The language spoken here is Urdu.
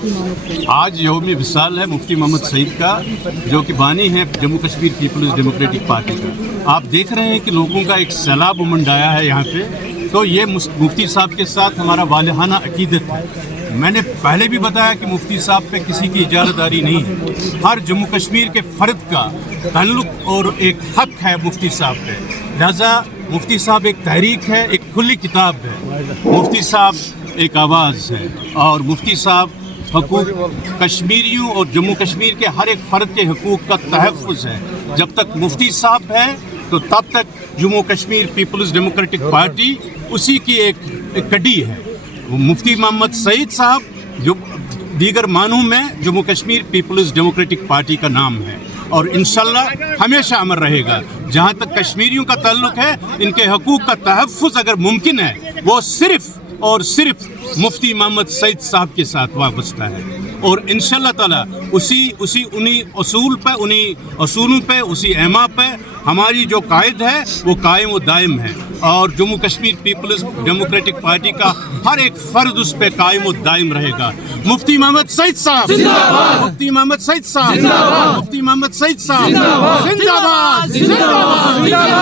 آج یوم وصال ہے مفتی محمد سعید کا، جو کہ بانی ہے جموں کشمیر پیپلز ڈیموکریٹک پارٹی کا۔ آپ دیکھ رہے ہیں کہ لوگوں کا ایک سیلاب امنڈ آیا ہے یہاں پہ، تو یہ مفتی صاحب کے ساتھ ہمارا والہانہ عقیدت ہے۔ میں نے پہلے بھی بتایا کہ مفتی صاحب پہ کسی کی اجازت داری نہیں ہے، ہر جموں کشمیر کے فرد کا تعلق اور ایک حق ہے مفتی صاحب پہ، لہذا مفتی صاحب ایک تحریک ہے، ایک کھلی کتاب ہے، مفتی صاحب ایک آواز ہے، اور مفتی صاحب حقوق کشمیریوں اور جموں کشمیر کے ہر ایک فرد کے حقوق کا تحفظ ہے۔ جب تک مفتی صاحب ہے تو تب تک جموں کشمیر پیپلز ڈیموکریٹک پارٹی اسی کی ایک کڑی ہے۔ مفتی محمد سعید صاحب جو دیگر معنوں میں جموں کشمیر پیپلز ڈیموکریٹک پارٹی کا نام ہے، اور انشاءاللہ ہمیشہ امر رہے گا۔ جہاں تک کشمیریوں کا تعلق ہے، ان کے حقوق کا تحفظ اگر ممکن ہے، وہ صرف اور صرف مفتی محمد سعید صاحب کے ساتھ وابستہ ہے، اور انشاءاللہ تعالی انہی اصولوں پہ اسی اعماء پہ ہماری جو قائد ہے وہ قائم و دائم ہے، اور جموں کشمیر پیپلز ڈیموکریٹک پارٹی کا ہر ایک فرد اس پہ قائم و دائم رہے گا۔ مفتی محمد سعید صاحب زندہ باد، مفتی محمد سعید صاحب زندہ باد، مفتی محمد سعید صاحب زندہ باد، زندہ باد، زندہ باد۔